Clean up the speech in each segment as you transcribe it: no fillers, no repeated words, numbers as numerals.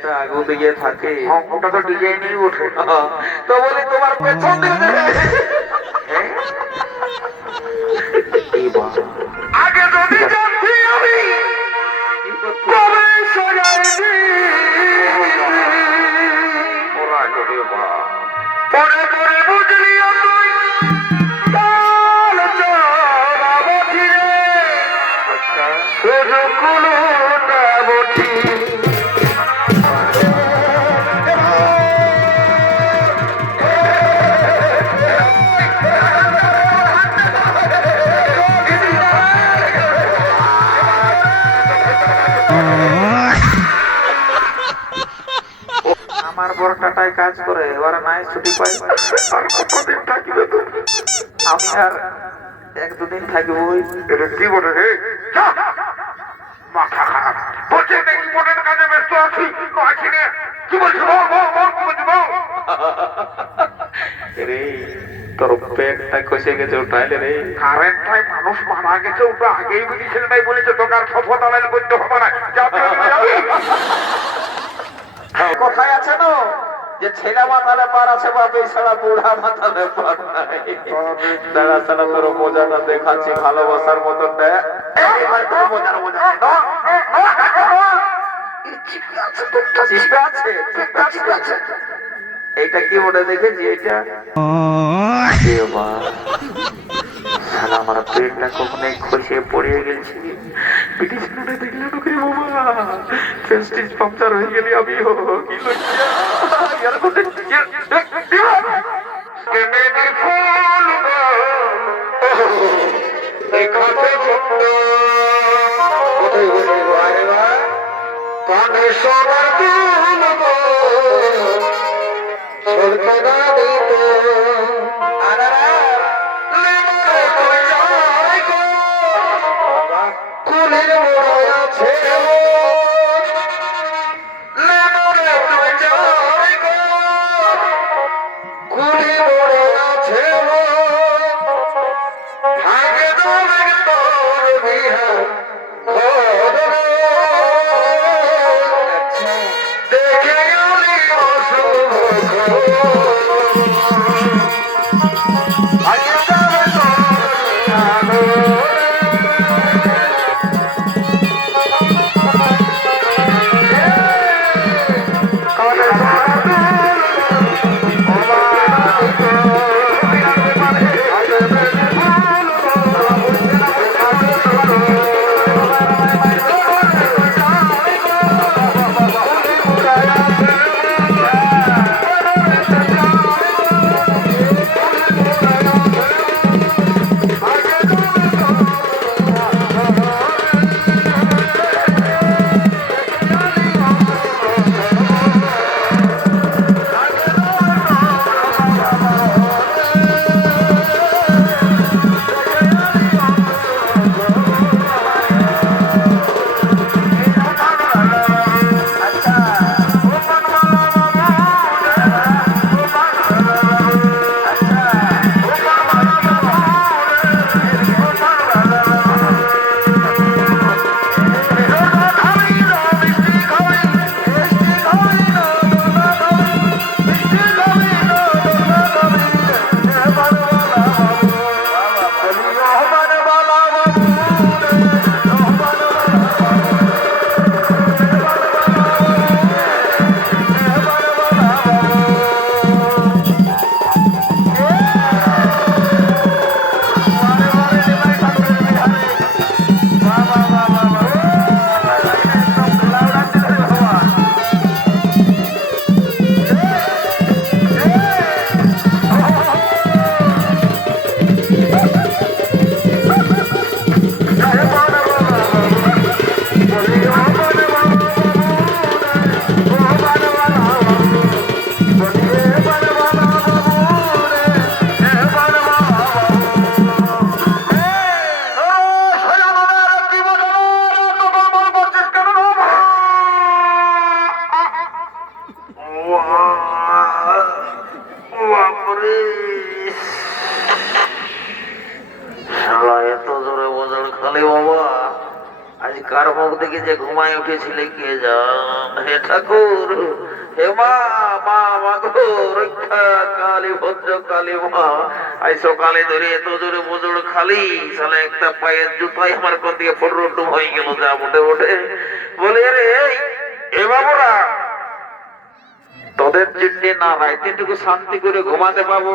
পেটটা আগু দিকে থাকে, ওটা তো ডিজাইনই ওঠে। তো বলি তোমার পেছন দিকে আগে যদি জানতি আমি কবে সজাইছি, ওরা যদি পরে পরে বুঝলি তুই কাল চলাবঠি রে, শুধু কুলো না বঠি। আমার বড় টাটায় কাজ করে, এবার নাই ছুটি পাই। আর কতদিন থাকিবে তুমি? আমি আর এক দুদিন থাকবো। এটা কি বলে রে? মাথা খারাপ বলছে, ইম্পর্টেন্ট কাজে ব্যস্ত আছি, আছি রে। কি বলছি বল বল বল, কি বলছি বল। রে তোর পেটটা কষে গেছে, উঠাইলে রে। কারেন্টটাই মানুষ মারা গেছে, ওটা আগেই বুঝি ছেলেটাই বলেছে তোকে আর সফতালাইল করতে হবে না, যাবি যাবি। কোথায় আছে না যে ছেলে মাতালে পার আছে, বাপে ছাড়া বুড়া মাতালে পার নাই। দাঁড়া ছাড়া তোর মজাটা দেখাচ্ছি ভালোবাসার মতন। এইটা কি ওটা দেখেছি? এটা আমার পেটটা কখনো খসে পড়ে গেছি। দেখলাম বাবা প্রেস্টিজ পাংচার হয়ে গেলি আমি। থেকে যে ঘুমায় উঠেছিলে কে জান। হে ঠাকুর, হে মা, মা মাগো রক্ষা কালী, ভদ্র কালী মা, আই সকালে ধরে এত জোরে বোজড় খালি সালে একটা পায়ের জুতাই আমার কোন দিকে ফররুম হয়ে গেল যা উঠে উঠে বলে রে এ বাবুরা, তোদের চিঠি না রাইতে একটু শান্তি করে ঘুমাতে পাবো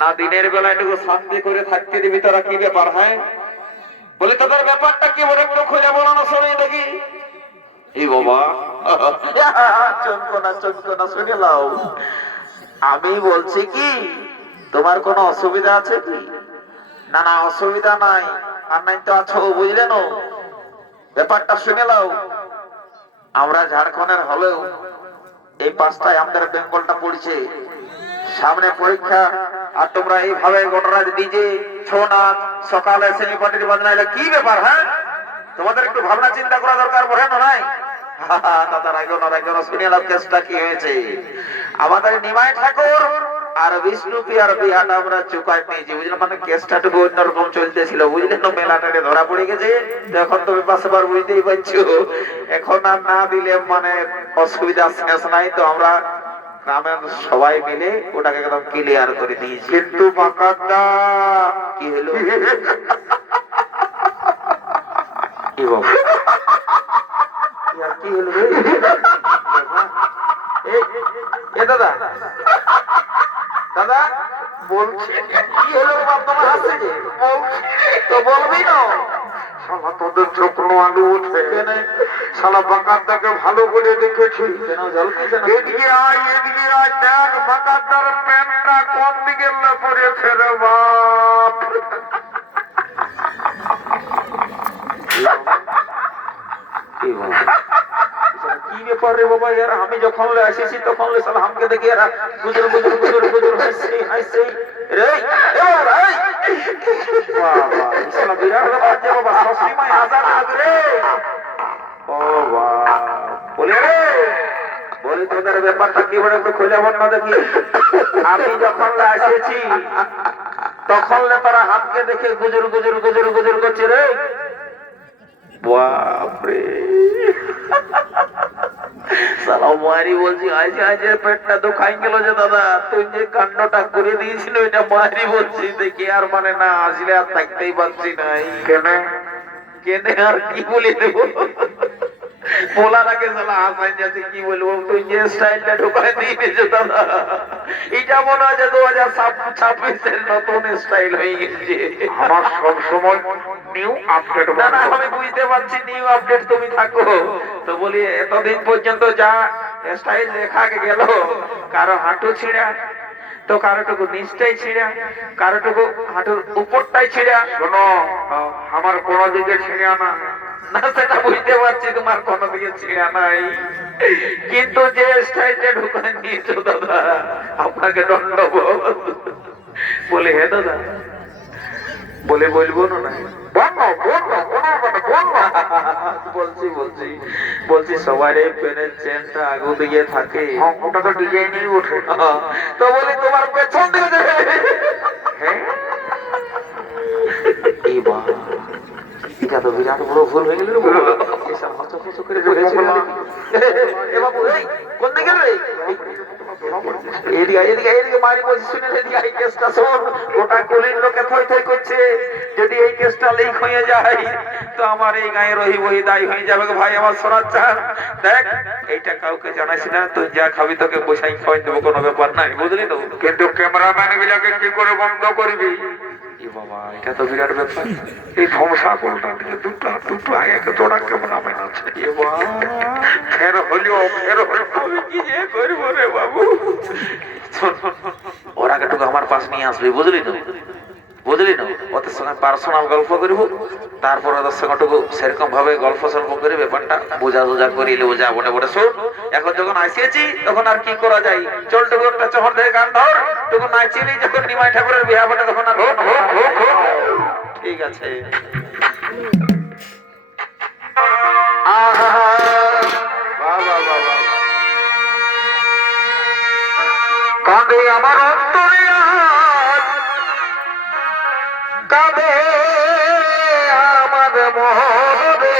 না দিনের বেলা একটু শান্তি করে থাকতে দিবি, তোরা কি ব্যাপার? হ্যাঁ বলে তোদের ব্যাপারটা কি বলে একটু খুঁজে বলো না, শুনে দেখি। এই বাবা চমকো না শুনে লাও। আমি বলছি কি তোমার কোনো অসুবিধা আছে কি? না না অসুবিধা নাই, আর নাই তো আছো, বুঝলে না? ব্যাপারটা শুনে লাও। আমরা ঝাড়খণ্ডের হলেও এই 5টায় আমাদের বেঙ্গলটা পড়ছে, সামনে পরীক্ষা, আর তোমরা এইভাবে ঘটনা ডিজে ছৌ নাচ সকালে সেমি পার্টির বাজনা, এলে কি ব্যাপার? হ্যাঁ তোমাদের একটু ভাবনা চিন্তা করা দরকার, বলে না নাই? দাদা রাখো না, শুনে নাও কেসটা কি হয়েছে। আমাদের নিমাই ঠাকুর আর বিষ্ণু পিয়ার বিহাটা আমরা চুকাই পেয়েছি, বুঝলে? মানে কেসটা একটু অন্যরকম চলতেছিল, বুঝলে না? মেলাটাকে ধরা পড়ে গেছে, এখন তুমি পাশেবার বুঝতেই পারছো। এখন আর না দিলে মানে অসুবিধা শেষ নাই, তো আমরা গ্রামের সবাই মিলে ওটাকে একদম ক্লিয়ার করে দিয়েছি। কিন্তু বাকাদা কি হলো? কি বাবা কি হলো রে? এ দাদা দাদা বলছি কি হলো বাপ, তোমার হাসছে যে? তো বলবি না। শালা তোদের চোখ আলু উঠে, শালা বাকাদাকে ভালো করে দেখেছি। কেন ঝলকিছে না? এদিকে আয় দেখ বাকাদার প্যান্টটা কোন দিকে পড়েছে রে বাপ। কি ব্যাপার রে বাবা? यार আমি যখন এসেছি তখন শালা আমাকে দেখে এরা গুজর হাসছে রে। এ বাবা বাবা শালা বিরাট ব্যাপার যে বাবা, সস্তি মাই হাজার লাগে রে। ও বাবা বলে রে, বলি তোদের ব্যাপারটা কি বলে একটু খুলে বল না দেখি। আমি যখন এসেছি তখন তারা হাতকে দেখে গুজর করছে রে। বাপরে সালা মারি বলছি, আজ পেটটা দুখাই গেল যে দাদা, তুই যে কাণ্ডটা করে দিয়েছিল এটা মারি বলছি দেখি, আর মানে না আসলে আর থাকতেই পারছি না। কেনে আর কি বলে দেবো, বলার আগে সালা হাসাই যাচ্ছে, কি বলবো? তুই যে স্টাইলটা ঢোকায় দিয়েছো দাদা, এটা মনে হয় যে 2026-এর নতুন স্টাইল হয়ে গেছে। আমার সব সময় নিউ আপডেট। না না আমি বুঝতে পারছি নিউ আপডেট তুমি থাকো, তো বলি এতদিন পর্যন্ত যা স্টাইল দেখা গেল, কারো হাঁটু ছিঁড়া, তো কারোটুকু নিচটাই ছিঁড়া, কারোটুকু হাঁটুর উপরটাই ছিঁড়া। শোনো, আমার কোনো দিকে ছিঁড়ে না। না সেটা বুঝতে পারছি তোমার কোনো দিকে ছিঁড়া নাই, কিন্তু যে স্টাইলটা ঢুকায় নিয়েছো দাদা, আপনাকে ধন্যবাদ। বলে হে দাদা, বলে বলবো না? বলছি সবাই পেনের চেনটা আগু দিকে থাকে, ওটা তো ডিজাইনই ওঠে। তো বলি তোমার পেছন দিকে এটা তো বিরাট বড় ভুল হয়ে গেল। কোন দিকে রে? এদিকে মারি বলছি, শুনে এই কেসটা শোন, গোটা গলির লোকে থই থই করছে, যদি এই কেসটা লিক হয়ে যায় তো আমার এই গায়ে রহি বহি দায়ী হয়ে যাবে ভাই। আমার শোনার চান দেখ, এইটা কাউকে জানাইছি না, তুই যা খাবি তোকে বসাই খাওয়াই দেবো, কোনো ব্যাপার নাই, বুঝলি তো? কিন্তু ক্যামেরাম্যান গুলাকে কি করে বন্ধ করবি? বাবা এটা তো বিরাট ব্যাপার। এই ধ্বংসা করটা থেকে দুটো আগে জোড়া ক্যামেরাম্যান আছে। ফের হলিও আমি কি যে করবো রে বাবু? ওরা একটু আমার পাশ নিয়ে আসবে, বুঝলি তো? ওদের সঙ্গে পার্সোনাল গল্প করবো, তারপর ওদের সঙ্গে টুকু সেরকম ভাবে গল্প সল্প করে ব্যাপারটা বোঝা করিলে বোঝা বটে শোন। এখন যখন আসিয়েছি তখন আর কি করা যায়, চল টুকু একটা চহর থেকে গান ধর, টুকু নাচিলি যখন নিমাই ঠাকুরের বিয়া বটে তখন আর ঠিক আছে। কাঁদে আমার অন্তরে আজ, কাঁদে আমার মহরে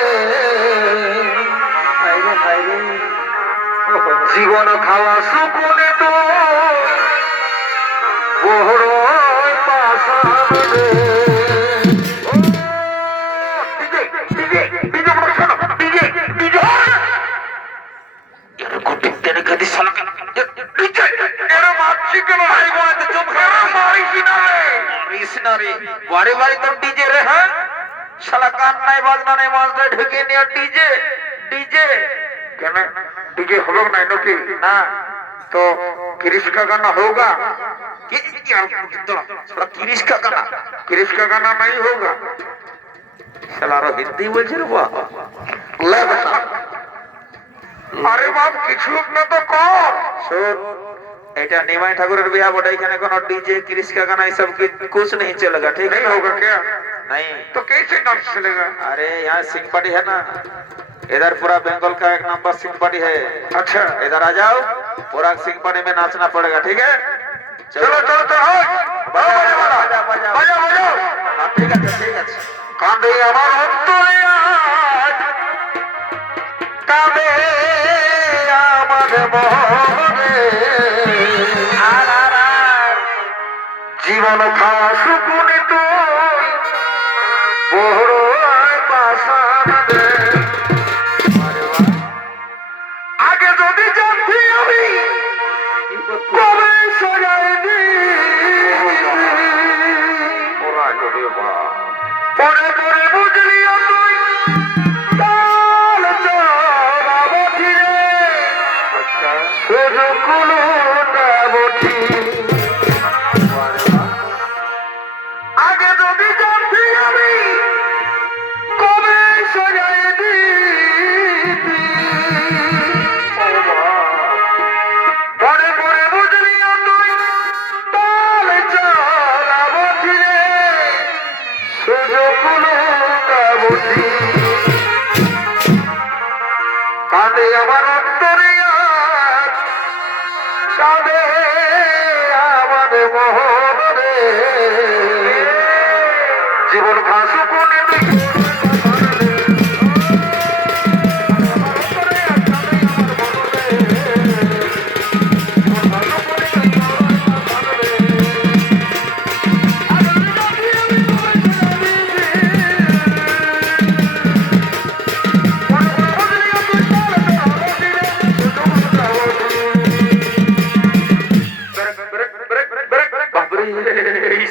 জীবন খাওয়া সুকুনে তো বড় বাড়ি বাড়ি তো ডিজে রে, হ্যাঁ শালা গান নাই বাজনা নাই মাঝে ঢুকে নিয়ে ডিজে ডিজে কেন ডিজে হলো না নাকি? না तो क्रिश का गाना होगा? क्रिश का गाना, क्रिश का गाना नहीं होगा। শালা আরো হিন্দি বলছে রে বাহ। ले बता। अरे बाप किछु ना तो कौन শোন, এটা নিমাই ঠাকুরের বিয়া বটে, এখানে কোনো ডিজে क्रिश का गाना ये सब कुछ नहीं चलेगा, ठीक है? नहीं होगा क्या? नहीं। तो कैसे डांस चलेगा? अरे यहाँ सिंह पार्टी है ना, इधर पूरा बंगाल का एक नंबर सिंह पार्टी है। अच्छा इधर आ जाओ, पूरा सिंह पार्टी में नाचना पड़ेगा, ठीक है? चलो चलो तो आओ बजाओ बजाओ बजाओ बजाओ। हाँ, ठीक है ठीक है। कांदे আমার অন্তরে আজ কাঁদে আমার মনে জীবন খাওয়া সুকুনে তুই বড় পাশান দে। আগে যদি জানতি আমি কবে সজাই দি পরে পরে বুঝলি তুই তাল চড়াবঠি রে সুযোগ কুলো বঠি। আগে যদি জানতি আমি কবে সজাই দিতি পরে পরে বুঝলি তুই তাল চড়াবঠি রে সুযোগ কুলো বঠি। কাঁদে আমার অন্তরে আজ কাঁদে আমার মোহরে জীবন ঘাসু কোনে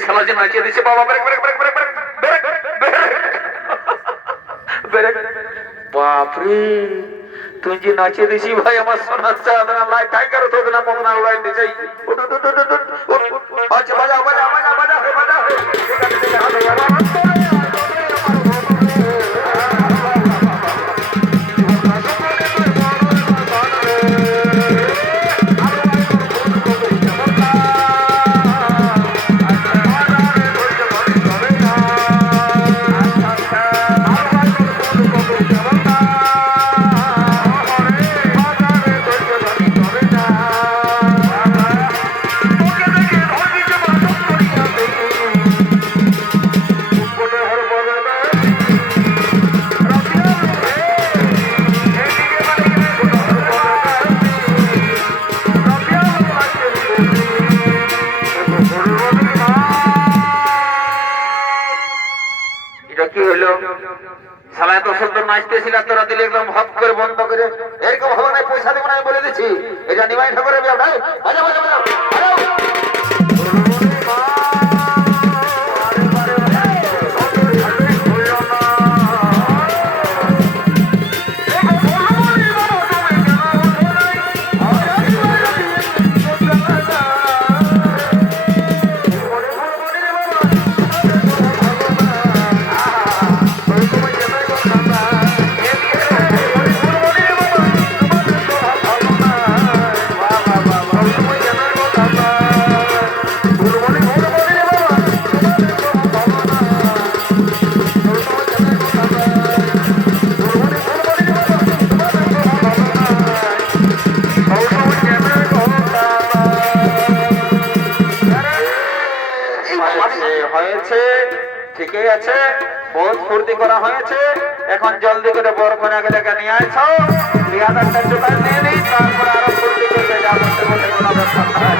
শালা যে নাচিয়ে দিছে বাবা, break break break break break break break. বাপরে তুই যে নাচিয়ে দিছি ভাই, আমার সোনার চাঁদনা লাই টাইগার তো দিলাম মগনা উড়াই দিছে। আচ্ছা বাজাও বাজাও বাজাও বাজাও বাজাও, ঠিক আছে ঠিক আছে। কি হলো শালা, এত সুন্দর নাচতেছিল তোরা দিলে একদম হপ করে বন্ধ করে। এরকম হবে না, পয়সা দেবো না আমি বলে দিচ্ছি। এটা নিমাই ঠাকুরের বিয়া ভাই, বাজা বাজা বাজা বাজাও। হয়েছে, ঠিকই আছে, বহুত ফুর্তি করা হয়েছে। এখন জলদি করে বর কনে গেলে নিয়ে আসো, 2000 টাকা জোগাড় দিয়ে দিই, তারপরে আরো ফুর্তি করবে, যা করতে বলে কোনো ব্যাপার নাই।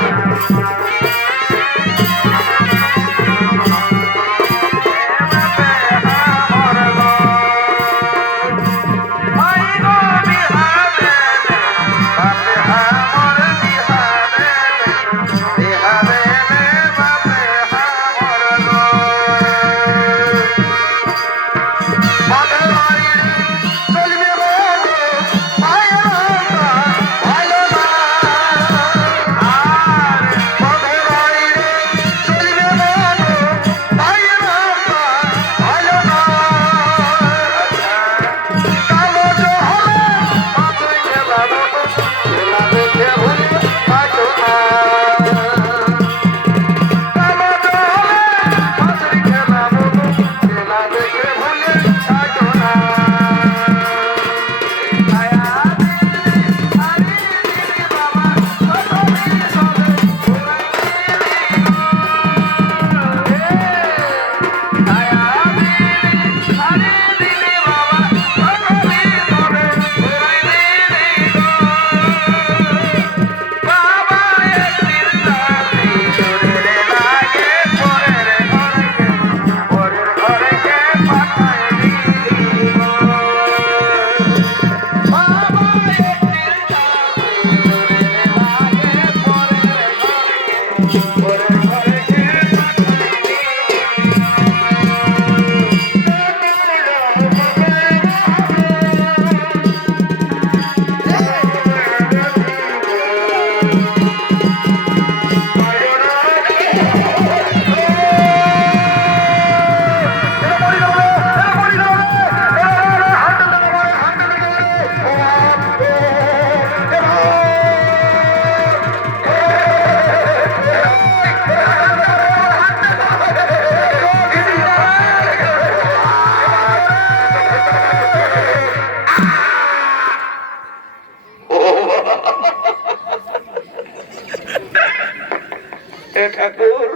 হে ঠাকুর,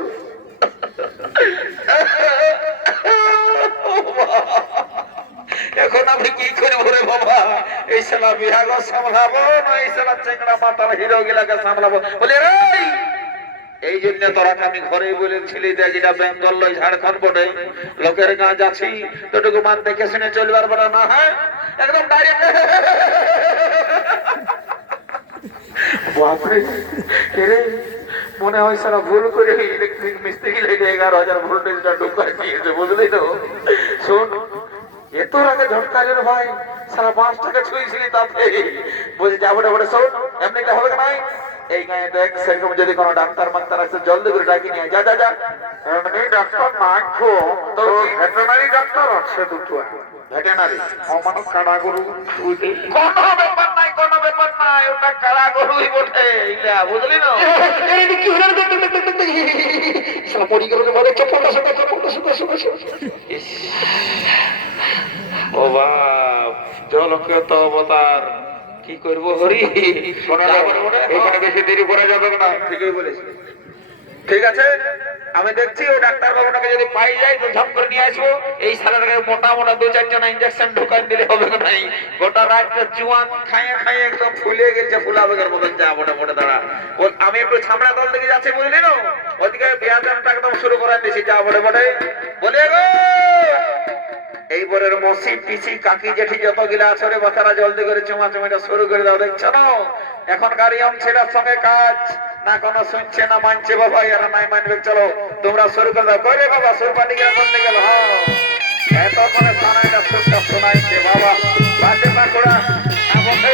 এখন আমি কি করবো রে বাবা? এই সালা বিহাগ সামলাবো না এই সালা চেংড়া মাতাল হিরো গিলাকে সামলাবো? বলে রে, এই জন্য তোরা আমি ঘরে বলেছিলি যে যেটা বেঙ্গল লয় ঝাড়খণ্ড বটে, লোকের গাঁ যাচ্ছি তোটুকু মান দেখে শুনে চলবার বড় না হয় একদম ডাইরেক্ট। বাপরে রে, মনে হয় সারা ভুল করে ইলেকট্রিক মিস্ত্রি লেগে 11,000 ভোল্টেজটা ঢুকাই দিয়েছে, বুঝলি তো? শোন, এত আগে ঝটকা গেল ভাই, সারা 5 টাকা ছুঁয়েছিলি তাতে বলছি যাবো বলে। শোন, এমনিটা হবে না, এই গায়ে দেখ সেরকম যদি কোনো ডাক্তার মাক্তার আছে জলদি করে ডাকি নিয়ে যা যা যা। এমনি ডাক্তার নাকবো তো, ভেটেরিনারি ডাক্তার আছে দুটো। ভেটেরিনারি মানুষ কাটা গরু কোনো ব্যাপার নাই, কোনো ব্যাপার নাই, ওটা কারা গরুই বটে, ইলা বুঝলি না? ও বাপ, জলকে তো অবতার, কি করবো হরি? এখানে বেশি দেরি করা যাবে না। ঠিকই বলেছি, ঠিক আছে, আমি দেখছি ও ডাক্তার বাবুটাকে যদি পাই যাই তো ঝপ করে নিয়ে আসবো। এই সালাটাকে মোটা মোটা 2-4 জন ইঞ্জেকশন ঢুকান দিলে হবে নাই। গোটা রাতটা জুয়ান খাইয়ে খাইয়ে একদম ফুলে গেছে, ফুলা বেগের মতন। যা মোটা মোটা দাঁড়া, আমি একটু ছামড়া দল দিকে যাচ্ছি, বুঝলি না? ওদিকে বিয়াজনটা একদম শুরু করে দিয়েছি। যা বলে বটে বলে গো, এই বরের মসি পিসি কাকি জেঠি যত গিলা আছে রে বাচ্চারা, জলদি করে চুমা চুমিটা শুরু করে দাও। দেখছো না এখনকার ইয়ং ছেলের সঙ্গে কাজ না, কোনো শুনছে না মানছে বাবা, এরা নাই মানবে। চলো তোমরা শুরু করে দাও। কই রে বাবা, সুরপাটি গেলে বলতে গেল। হ্যাঁ, এত করে সানাইটা সুরটা শোনাইছে বাবা, বাজে বাঁকুড়া বটে।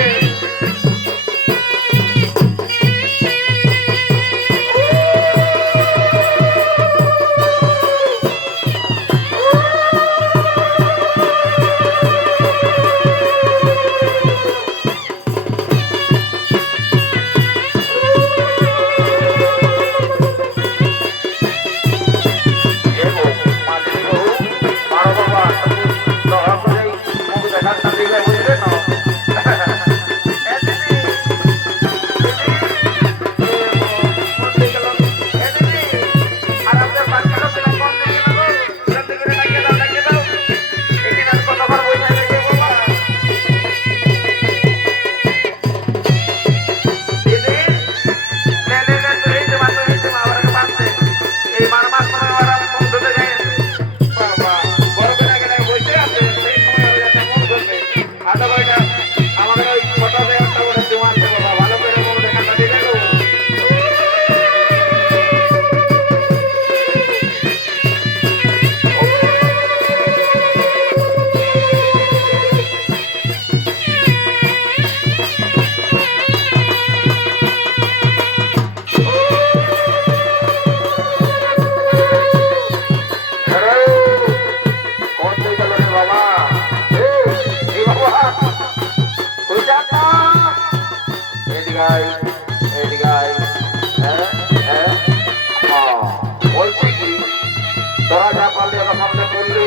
বলে ভাবনা করলি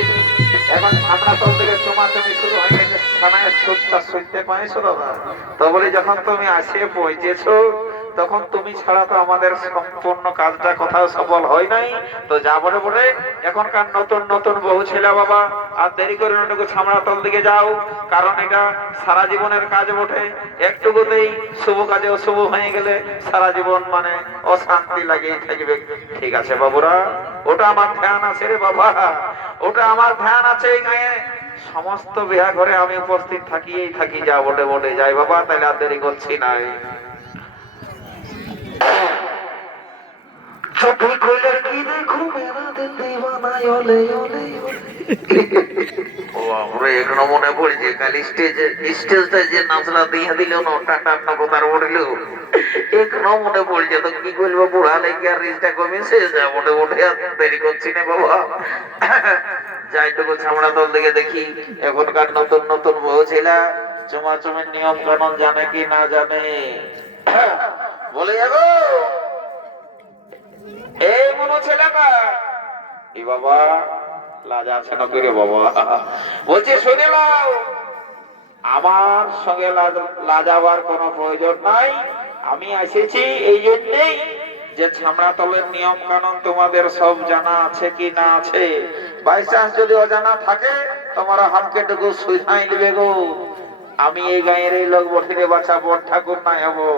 এখন ছামড়া তল থেকে চুমাচুমি শুরু হয়ে গেছে থানায় সুটটা শুনতে পাইছো দাদা তো বলি যখন তুমি আসে পৌঁছেছো তখন তুমি ছাড়া তো আমাদের সম্পূর্ণ কাজটা কোথাও সফল হয় নাই তো যা বলে বলে এখনকার নতুন নতুন বহু ছেলে বাবা আর দেরি করে ওটুকু ছামড়া তল দিকে যাও কারণ এটা সারা জীবনের কাজ বটে একটুকুতেই শুভ কাজে অশুভ হয়ে গেলে সারা জীবন মানে অশান্তি লাগিয়ে থাকবে ঠিক আছে বাবুরা ওটা আমার ধ্যান আছে রে বাবা ওটা আমার ধ্যান আছে এই গায়ে সমস্ত বিয়া ঘরে আমি উপস্থিত থাকিয়েই থাকি যা বটে বটে যাই বাবা তাহলে আর দেরি করছি নাই চোখে কইলের কি দেখো মেরা দিল দিওয়ানা ওলে ওলে ও আমরা এখনো মনে পড়ছে কাল স্টেজটা যে নাচলা দিয়ে দিল না টাটা নগতার উঠল এখনো মনে পড়ছে তো কি করবো বুড়া লেগে আর রিস্টা কমেছে যা মোটে মোটে আর দেরি করছি না বাবা যাইটুকু ছামড়া দল দিকে দেখি এখনকার নতুন নতুন বউ ছেলা চুমাচুমের নিয়ম কানুন জানে কি না জানে বলে যাবো এই মনো ছেলেটা এই বাবা লাজা আছে না করে বাবা বলছে শুনে নাও আমার সঙ্গে লাজাবার কোনো প্রয়োজন নাই আমি এসেছি এই জন্যেই যে ছামড়া তলের নিয়ম কানুন তোমাদের সব জানা আছে কি না আছে বাই চান্স যদি অজানা থাকে তোমরা হাতকেটুকু সুঝাই নেবে গো আমি এই গাঁয়ের এই লোক বঠিরে বাছা বট ঠাকুর নাই হবো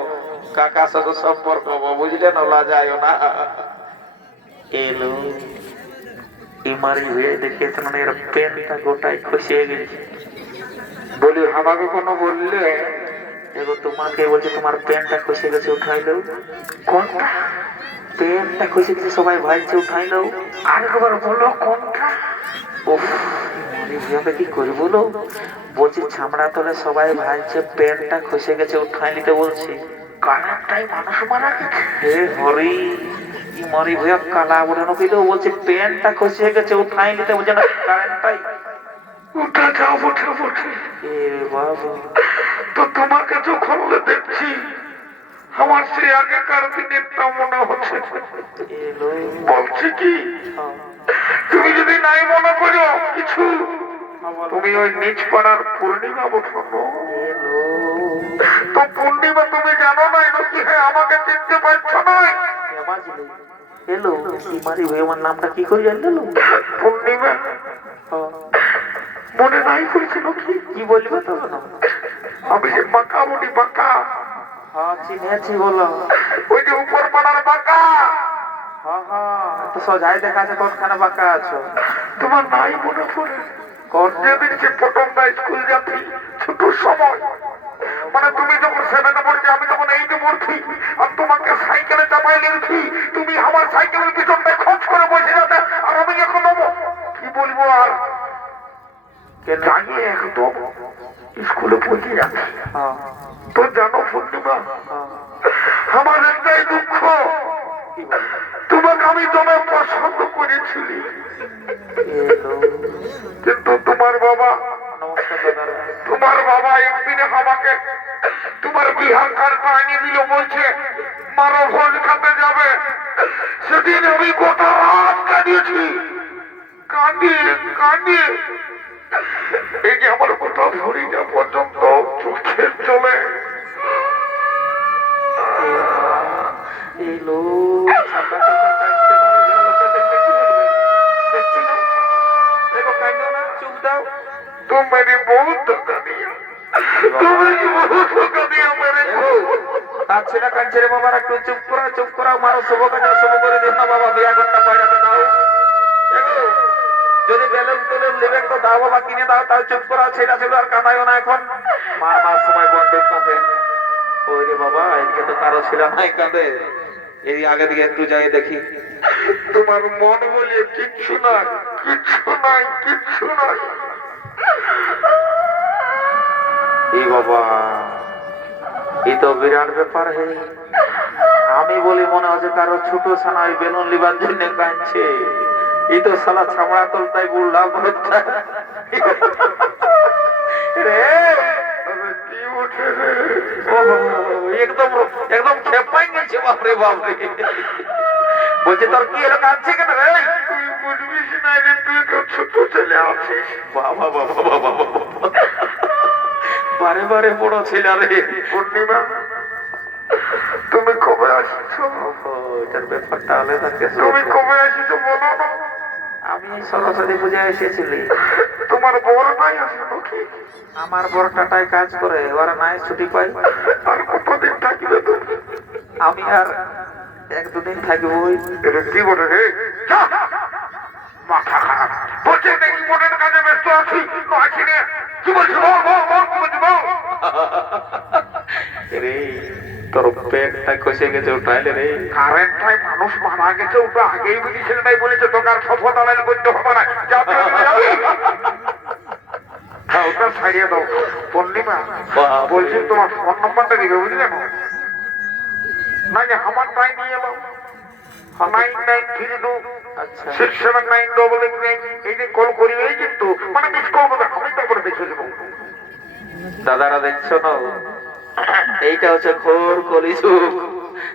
কাকা সাথে সম্পর্ক হবো বুঝলে না লাজায়ও না এলো ইমারি হয়ে দেখে এর পেনটা গোটাই খসিয়ে গেছে বলি আমাকে কোনো বললে এগো তোমাকে বলছে তোমার পেনটা খসে গেছে উঠাইলো কোনটা পেনটা খসে গেছে সবাই ভাইছে উঠাইলো আরেকবার বলো কোনটা উফ মারি কি করি বলো বলছি ছামড়া তলে সবাই ভাইছে পেনটা খসে গেছে উঠাই নিতে বলছি কারেন্টটাই মানুষ মারা গেছে হে হরি মরি ভয় কালা ওঠানো কইলো বলছে পেনটা খসে গেছে উঠাই নিতে বলছে না কারেন্টটাই উঠা যাও উঠে উঠে এ বাবা তো তোমাকে যখন দেখছি আমার সে আগেকার দিনেরটা মনে হচ্ছে বলছি কি তুমি যদি নাই মনে করো কিছু তুমি ওই নিজ পাড়ার পূর্ণিমা বসো তো পূর্ণিমা তুমি জানো না নাকি হ্যাঁ আমাকে চিনতে পারছো না এলো মারি ভাই আমার নামটা কি করে জানলো পূর্ণিমা মনে নাই করেছিল কি বলবে তো আমি যে বাঁকা বলি বাঁকা হ্যাঁ চিনেছি বলো ওই যে উপর পাড়ার বাঁকা হ্যাঁ হ্যাঁ তো সজাই দেখা আছে কোনখানে বাঁকা আছো তোমার নাই মনে পড়ে কোন যেদিন সে প্রথমটা স্কুল যাচ্ছি ছোট সময় মানে তুমি যখন সেভেনে পড়ছি আমি তখন এইটে পড়ছি আর তোমাকে সাইকেলে চাপাই নিয়েছি তুমি আমার সাইকেলের পিছনটায় খোঁজ করে বসে যাতে আর আমি এখন কি বলবো আর জানিয়ে একদম স্কুলে পৌঁছে যাচ্ছি তো জানো পূর্ণিমা আমার একটাই দুঃখ তোমাকে আমি তোমার পছন্দ করেছিলি কিন্তু তোমার বাবা একদিনে আমাকে তোমার বিহার কার্ডটা এনে দিল বলছে মারো ভোজ খাতে যাবে সেদিন আমি গোটা রাত কাঁদিয়েছি কাঁদিয়ে এই যে আমার কোথাও ভরিটা পর্যন্ত চোখের চলে এলো চুপ দাও तुम मेरी बहुत धोखा दिया तुम्हें बहुत धोखा दिया मेरे को তাছাড়া কাঞ্চের বাবার একটু চুপ করা মারো শুভ কাজ শুভ করে দিন না বাবা বিয়া করতে পায়রাতে দাও যদি বেলুন টেলুন নেবে তো দাও বাবা কিনে দাও তাও চুপ করা ছেড়া ছিল আর কাঁদাইও না এখন মার সময় বন্ধুর কাঁদে ওই রে বাবা এদিকে তো কারো ছিল নাই কাঁদে এই আগে দিকে একটু যাই দেখি তোমার মন বলে কিচ্ছু নাই এই বাবা এই তো বিরাট ব্যাপার হে আমি বলি মনে হচ্ছে কারো ছোট ছানাই বেলুন লিবার জন্য কাঁদছে এই তো শালা ছামড়া তলতাই বুড়লা বলতা রে কি উঠে রে একদম খেপাই গেছে বাপরে বাপরে বলছে তোর কি এরকম কাঁদছে কেন রে বুঝবিস না রে, তুই তো ছোট ছেলে আছিস। বাবা বাবা বাবা বাবা, বারে বারে বড় ছেলে রে। পূর্ণিমা, তুমি কবে আসছো? এটার ব্যাপারটা আলাদা। তুমি কবে আসছো বলো না? আমি সরস্বতী পূজায় এসেছিলি। তোমার বর নাই আসলো কি? আমার বর টাটায় কাজ করে, ওরা নাই ছুটি পাই। আর কতদিন থাকিবে তুমি? আমি আর এক দুদিন থাকবো। এটা কি বলে রে? যা! মাথা খারাপ। বলছে ইম্পর্টেন্ট কাজে ব্যস্ত আছি, তো আছি না। কি বলছো বল বল বল, কি বলছো বল? রে তোর পেটটা কষে গেছে, উঠাইলে রে। কারেন্ট টাইম মানুষ মারা গেছে, ওটা আগেই বুঝি ছেলেটাই বলেছে তোকে আর সফর দালাল করতে হবে না। যা তুই যাও। হ্যাঁ, ওটা ছাড়িয়ে দাও। পূর্ণিমা, বলছি তোমার ফোন নাম্বারটা দিবে বুঝলে না? না যে আমার টাইম নিয়ে এলো 9932679889 এই যে কল করি এই কিন্তু মানে মিস কল করবে, আমি তারপরে দেখে দেবো। দাদারা দেখছো না, এইটা হচ্ছে ঘোর কলিযুগ।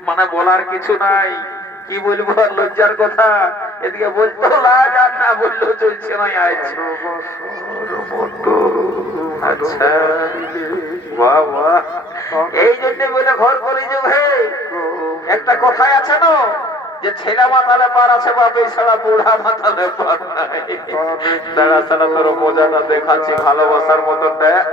মানে বলার কিছু নাই, কি বলবো আর লজ্জার কথা। এদিকে বলতো লাজ, আর না বললেও চলছে না আজ। আচ্ছা, বাহ বাহ, এই জন্য বলে ঘর কলিযুগ। হে, একটা কথাই আছে না যে ছেলে মাথালে পার আছে, বাপে ছাড়া বুড়া মাথালে পার নাই। দাঁড়া ছাড়া তোর মজাটা দেখাচ্ছি, ভালোবাসার মতন দেখ।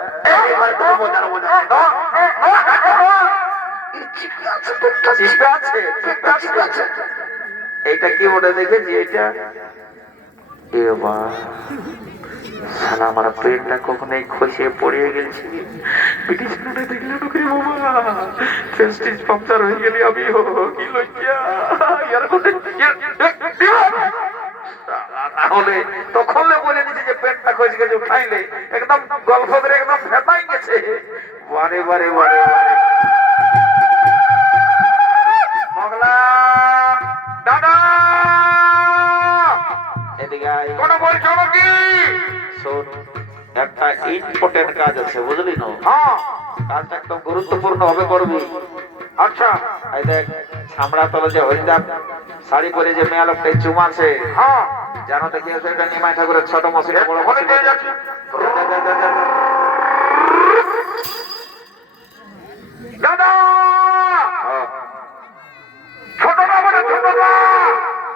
এইটা কি মনে দেখেছি? এইটা আমার পেটটা কখনোই খসিয়ে পড়িয়ে গেছি। পাংচার হয়ে গেলি আমি, কি লজ্জা। তাহলে তখন বলে দিচ্ছে যে পেটটা খসে গেছে, উঠাইলে একদম গল্প করে একদম ভেতাই গেছে। বারে বারে বারে বারে মগলা দাদা এদিকে আয়। কোন বলছো নাকি? শোন, একটা ইম্পর্টেন্ট কাজ আছে, বুঝলি না? হ্যাঁ। কাজটা একদম গুরুত্বপূর্ণ হবে, করবি। আচ্ছা। এই দেখ, ছামড়া তলে যে হরিদাম শাড়ি পরে যে মেয়া লোকটা চুমাছে, হ্যাঁ। জানো তো কি আছে? এটা নিমাই ঠাকুরের ছোট মশিনে বড় মনে মশিনে। পেয়ে যাচ্ছি। দাদা ছোটটা বলে ছোটটা,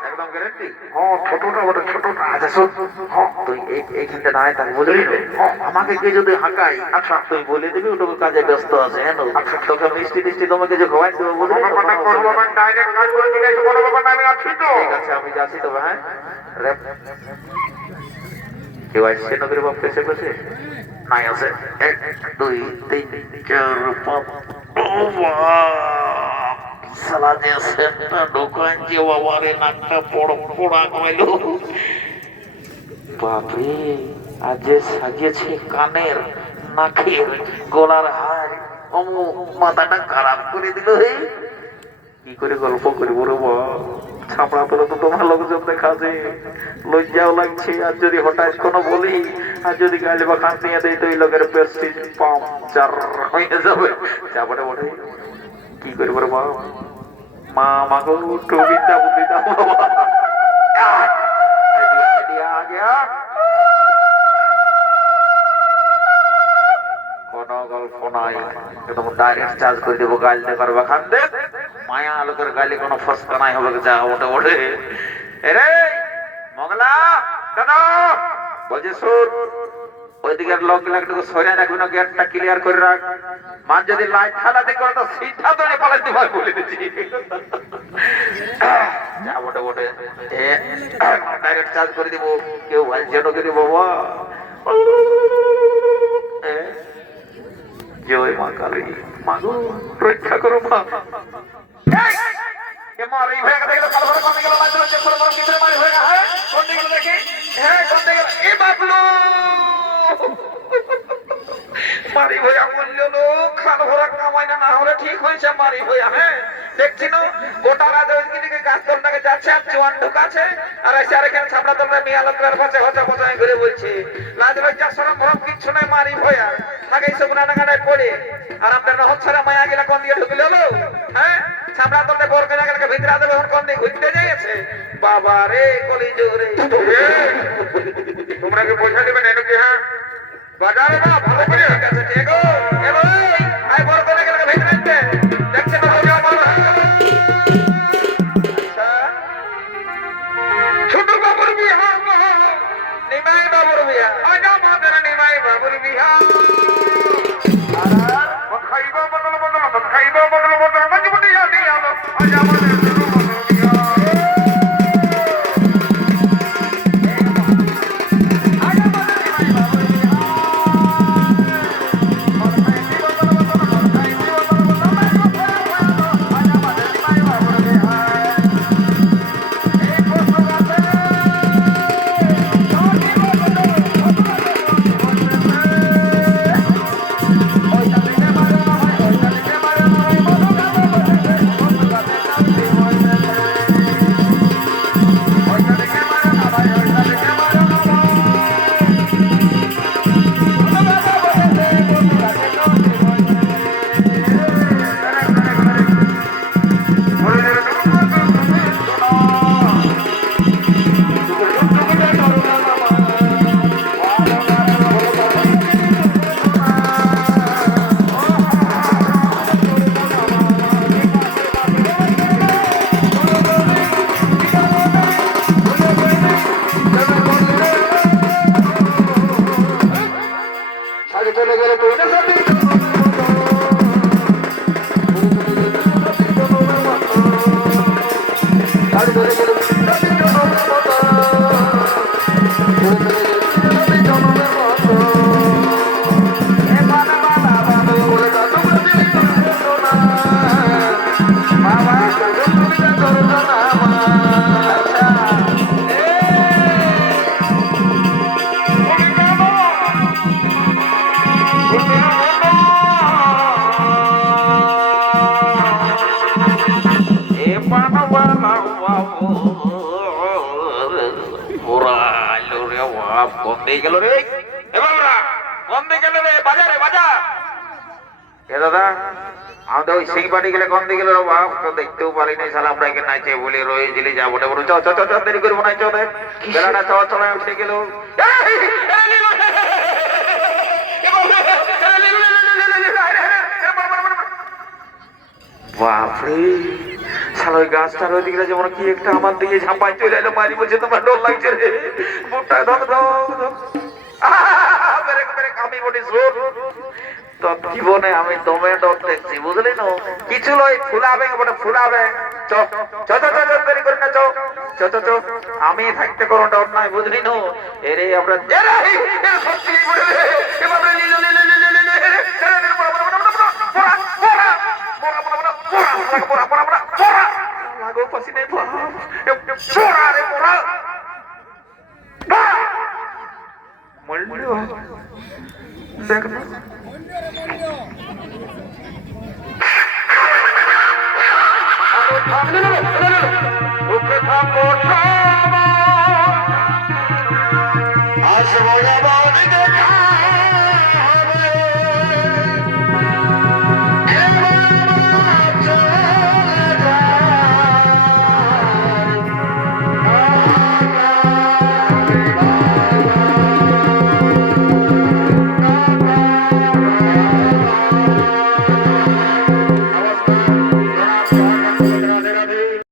একদম গ্যারেন্টি। হ্যাঁ ছোটটা বলে ছোটটা। আচ্ছা শোন, তুই এইখানটা দাঁড়ায় থাক, বুঝলি তো? আমাকে কে যদি হাঁকাই, আচ্ছা তুই বলে দিবি ওটা কাজে ব্যস্ত আছে। হ্যাঁ, তোকে মিষ্টি টিষ্টি তোমাকে যে খাওয়াই দেবো, বুঝলি? কোনো ব্যাপার না, কোনো ব্যাপার না, ডাইরেক্ট কাজ করে চলে এসে কোনো ব্যাপার না, আমি আছি তো। ঠিক আছে, আমি যাচ্ছি তবে। হ্যাঁ, কেউ আসছে নগরের বাপ পেছে পেছে? নাই আছে। 1 2 3 4 5। সালা যে সেন্টার দোকান যে বাবারে নাকটা বড় পোড়া কইলো। বাপরে, আজ যে সাজিয়েছে কানের, নাকের, গলার হার, অমু মাথাটা খারাপ করে দিল। হে, কি করে গল্প করি বড় বাপ? ছাপড়া তোলা তো তোমার লোকজন দেখাছে, লজ্জাও লাগছে। আর যদি হঠাৎ কোনো বলি, আর যদি গালি বা খান নিয়ে দেয়, তো এই লোকের প্রেস্টিজ পাংচার হয়ে যাবে। চাপড়ে বটে, কি করি বড় বাপ? মা মাগো টুবিটা বুদ্ধি দাও বাবা। কোনো গল্প নাই, একদম ডাইরেক্ট চার্জ করে দেবো। গাইলতে পারবে খান দে, মায়া লোকের গাইলে কোনো ফসকা নাই হবে। যা ওঠে ওঠে। এরে মগলা দাদা বলছে, শোন, ওইদিকের লোক লাগটুকু সরিয়ে রাখবি না, গেটটা ক্লিয়ার করে রাখ। মান যদি লাইট খেলাতে করে তো সিধা ধরে পালাতে পারে, বলে দিচ্ছি। যা ওঠে ওঠে, ডাইরেক্ট চার্জ করে দিব। কেউ যেন করে বাবা। জয় মা কালী, মাগো রক্ষা করো মা। মারি হয়ে গেল, কাল ভরে কোন গেল, মাঝে মাঝে করে বড় কিছু মারি হয়ে গেল। হ্যাঁ, কোন গেল দেখি? হ্যাঁ, কোন গেল? এ বাবলু মারি হইয়া মূল্য লোক, কাল ভরা কামাই না হলে ঠিক হয়েছে মারি হইয়া। হ্যাঁ, দেখছি না গোটা রাত ওইদিকে গাছ তলটাকে যাচ্ছে, আর চুয়ান ঢুকাছে, আর এসে আর এখানে ছাপড়া তলটা মেয়া লোকের পাশে হচা পচাই ঘুরে বলছে। লাজ লজ্জা শরম ভরম কিচ্ছু নাই, মারি হইয়া থাকে সব নানাগানায় পড়ে। আর আপনার নহত ছাড়া মায়া গেলা কোন দিকে ঢুকলে হলো? হ্যাঁ, ছাপড়া তলটা বর করে ভিতরে রাধে মোহন কোন দিকে ঘুরতে যাইছে বাবা রে কলি জোরে তোমরা কি পয়সা দেবেন এনে কি হ্যাঁ বাজারে না ভালো করে ঠিক আছে ঠিক আছে এ ভাই আই বড় করে গেলে ভেতরে আসতে দেখতে পাবো আমার আচ্ছা ছোট বাবুর বিহা নিমাই বাবুর বিয়া আজ আমাদের নিমাই বাবুর বিহা খাইবা বদল বদল খাইবা বদল বদল মজবুতি জানি আলো আজ আমাদের শুরু বাবুর বিহা চলে গেলে তুই না সাথী বন্ধে গেল রে বন্ধে গেল রে বাজারে বাজার এ দাদা আমাদের ওই সিং পার্টি গেলে কম দিকে গেল বাপ তো দেখতেও পারি নাই সালা আমরা এখানে নাচে বলি রয়েছিলি যাবো বলে চ চ চ দেরি করবো না চ বেলাটা চ চলে উঠে গেল বাপরে শালা ওই গাছটার ওই দিকে যেমন কি একটা আমার দিকে ঝাঁপাই চলে এলো মারি বলছে তোমার ডর লাগছে রে বুকটা ধর ধর আমি বলি তোর জীবনে আমি দমে ডর দেখছি বুঝলি না কিছু লয় ফুলাবে বলে ফুলাবে চ চ চ চ দেরি করি না চ চ চ চ আমি থাকতে কোনো ডর নাই বুঝলি না এরে আমরা সত্যি বলে দেখ না আসবো